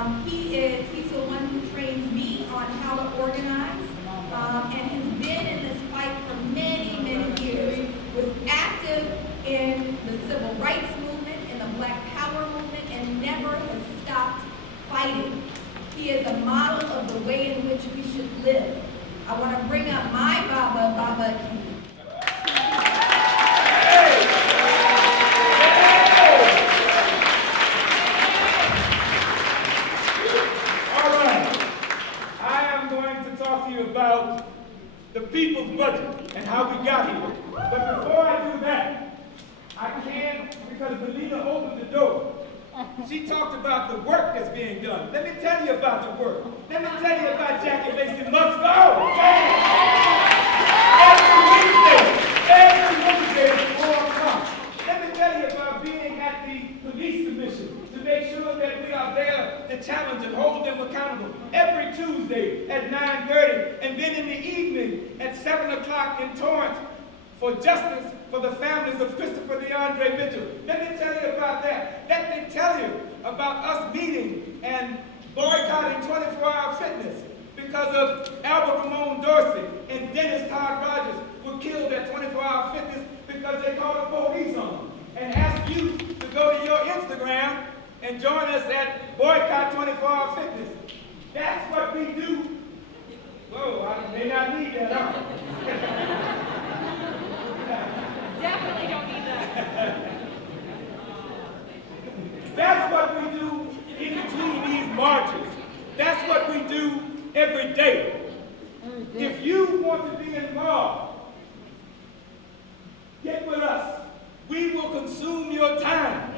He's the one who trained me on how to organize, and has been in this fight for many, many years. Was active in the civil rights movement, in the Black Power movement, and never has stopped fighting. He is a model of the way in which we should live. I want to bring up my Baba Akili. About the people's budget and how we got here. But before I do that, I can't, because Melina opened the door. She talked about the work that's being done. Let me tell you about the work. Let me tell you about Jackie Mason must go. Every Wednesday at 4 o'clock. Let me tell you about being at the police commission to make sure that we are there to challenge and hold them accountable. Every Tuesday at 9:30, and then in the evening at 7 o'clock in Torrance for justice for the families of Christopher DeAndre Mitchell. Let me tell you about that. Let me tell you about us meeting and boycotting 24-hour fitness because of Albert Ramon Dorsey and Dennis Todd Rogers were killed at 24-hour fitness because they called the police on them. And ask you to go to your Instagram and join us at Boycott 24-Hour Fitness. That's what we do. Whoa, I may not need that, huh? Definitely don't need that. That's what we do in between these marches. That's what we do every day. If you want to be involved, get with us. We will consume your time.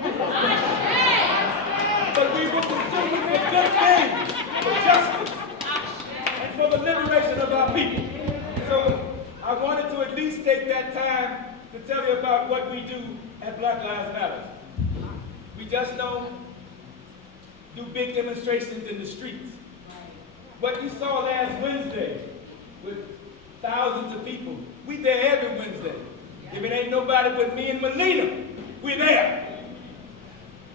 But we will consume it for good things, for justice, and for the liberation of our people. So I wanted to at least take that time to tell you about what we do at Black Lives Matter. We just don't do big demonstrations in the streets. What you saw last Wednesday with thousands of people, we there every Wednesday. If it ain't nobody but me and Melina, we there.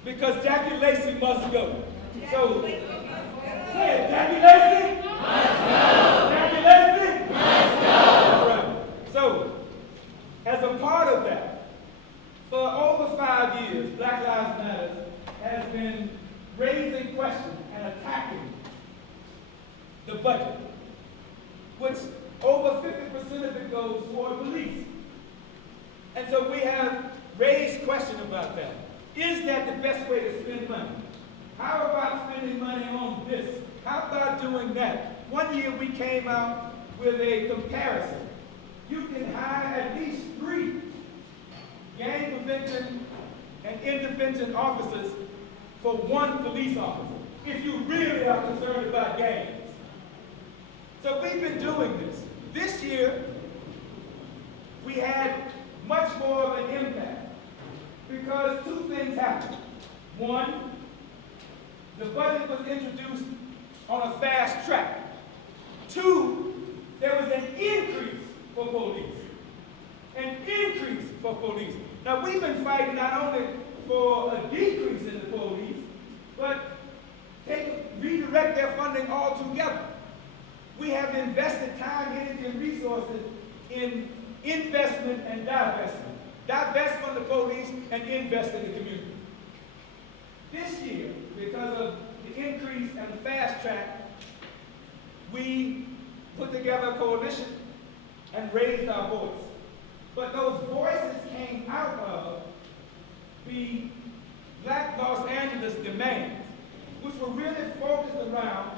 Because Jackie Lacey must go. So, say it, Jackie Lacey? Must go. Jackie Lacey? Must go. All right. So, as a part of that, for over 5 years, Black Lives Matter has been raising questions and attacking the budget, which over 50% of it goes toward police. And so we have raised questions about that. Is that the best way to spend money? How about spending money on this? How about doing that? One year we came out with a comparison. You can hire at least 3 gang prevention and intervention officers for 1 police officer, if you really are concerned about gangs. So we've been doing this. This year, we had much more of an impact because 2 things happened. 1, the budget was introduced on a fast track. 2, there was an increase for police. An increase for police. Now we've been fighting not only for a decrease in the police, but redirect their funding altogether. We have invested time, energy, and resources in investment and divestment. Divest from the police and invest in the community. This year, because of the increase and the fast track, we put together a coalition and raised our voice. But those voices came out of the Black Los Angeles demands, which were really focused around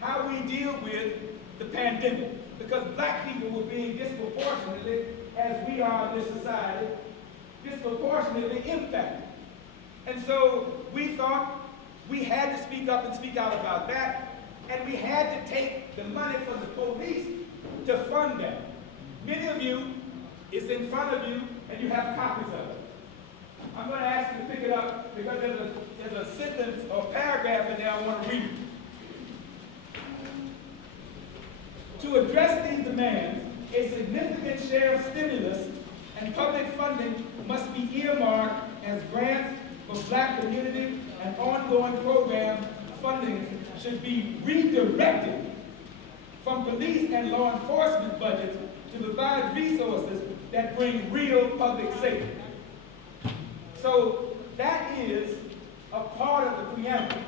how we deal with the pandemic. Because black people were being disproportionately, as we are in this society, disproportionately impacted. And so we thought we had to speak up and speak out about that, and we had to take the money from the police to fund that. Many of you, it's in front of you, and you have copies of it. I'm going to ask you to pick it up because there's a sentence or paragraph in there I want to read. To address these demands, a significant share of stimulus and public funding must be earmarked as grants for for black community and ongoing program funding should be redirected from police and law enforcement budgets to provide resources that bring real public safety. So that is a part of the preamble.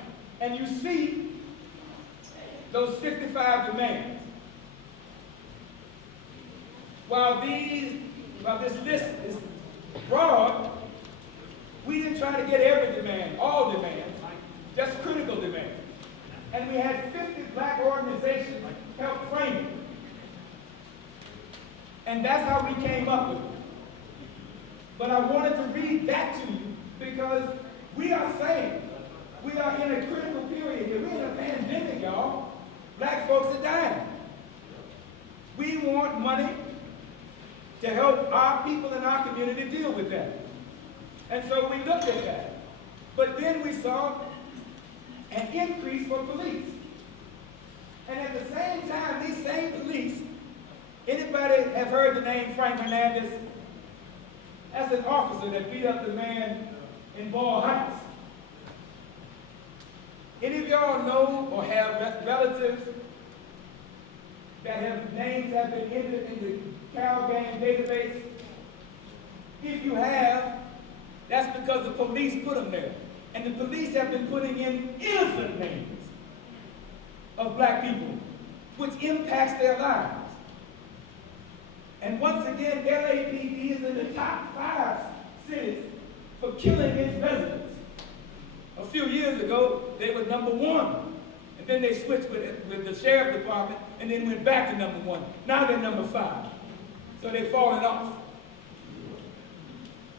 And you see those 55 demands. While this list is broad, we didn't try to get every demand, all demands, just critical demands. And we had 50 black organizations help frame it. And that's how we came up with it. But I wanted to read that to you because we are saying we are in a critical period here. We're in a pandemic, y'all. Black folks are dying. We want money to help our people in our community deal with that. And so we looked at that. But then we saw an increase for police. And at the same time, these same police, anybody have heard the name Frank Hernandez? That's an officer that beat up the man in Ball Heights. Any of y'all know or have relatives that have names have been entered in the Cal Gang database? If you have, that's because the police put them there. And the police have been putting in innocent names of black people, which impacts their lives. And once again, LAPD is in the top 5 cities for killing its residents. A few years ago, they were number 1. And then they switched with the sheriff department and then went back to number 1. Now they're number 5. So they've fallen off.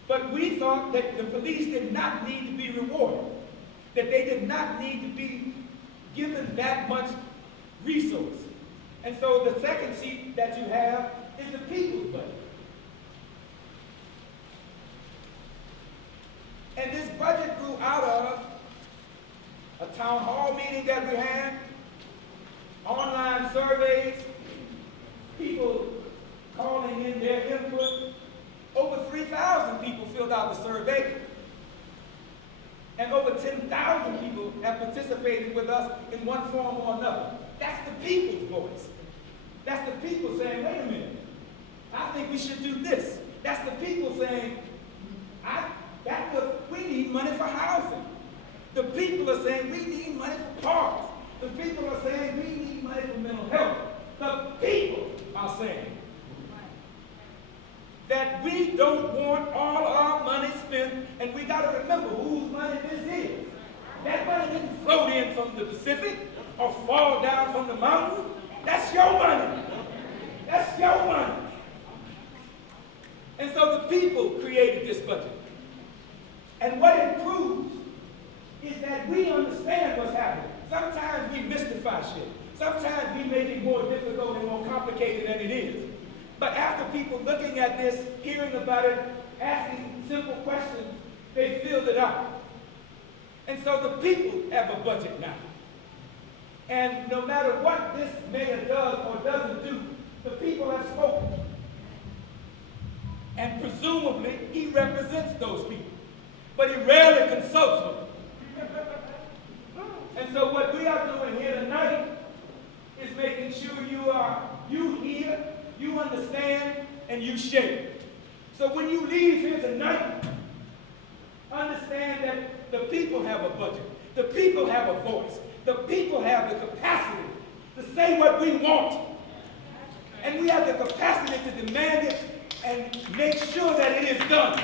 But we thought that the police did not need to be rewarded, that they did not need to be given that much resource. And so the second sheet that you have is the people's budget. And this budget grew out of a town hall meeting that we had, online surveys, people calling in their input. Over 3,000 people filled out the survey. And over 10,000 people have participated with us in one form or another. That's the people's voice. That's the people saying, wait a minute, I think we should do this. That's the people saying, we need money for housing. The people are saying, we need money for parks. The people are saying, we need money for mental health. The people are saying that we don't want all our money spent, and we got to remember whose money this is. That money didn't float in from the Pacific or fall down from the mountain. That's your money. That's your money. And so the people created this budget. And what it proves is that we understand what's happening. Sometimes we mystify shit. Sometimes we make it more difficult and more complicated than it is. But after people looking at this, hearing about it, asking simple questions, they filled it out. And so the people have a budget now. And no matter what this mayor does or doesn't do, the people have spoken. And presumably, he represents those people. But he rarely consults them. And so what we are doing here tonight is making sure you hear, you understand, and you share. So when you leave here tonight, understand that the people have a budget. The people have a voice. The people have the capacity to say what we want. And we have the capacity to demand it and make sure that it is done.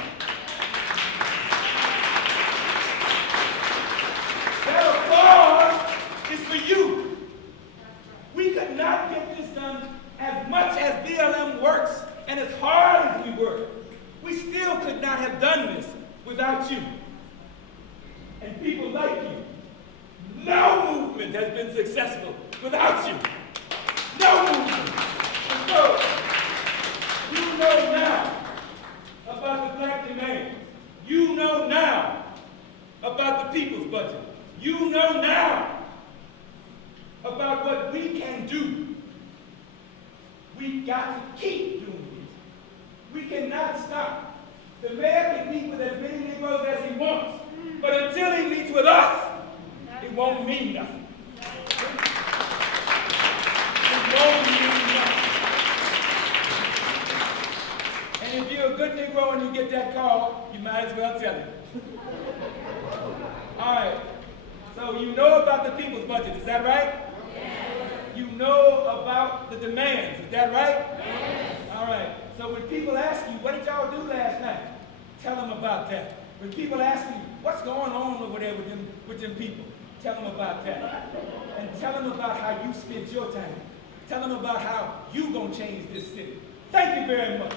That applause is for you. We could not get this done as much as BLM works and as hard as we work. We still could not have done this without you and people like you. No movement has been successful without you. No movement. And so, you know now about the black demands. You know now about the people's budget. You know now about what we can do. We got to keep doing this. We cannot stop. The mayor can meet with as many Negroes as he wants. won't mean nothing. It won't mean nothing. And if you're a good Negro and you get that call, you might as well tell it. All right. So you know about the people's budget, is that right? Yes. You know about the demands, is that right? Yes. All right. So when people ask you, what did y'all do last night? Tell them about that. When people ask you, what's going on over there with them people? Tell them about that. And tell them about how you spent your time. Tell them about how you gonna change this city. Thank you very much.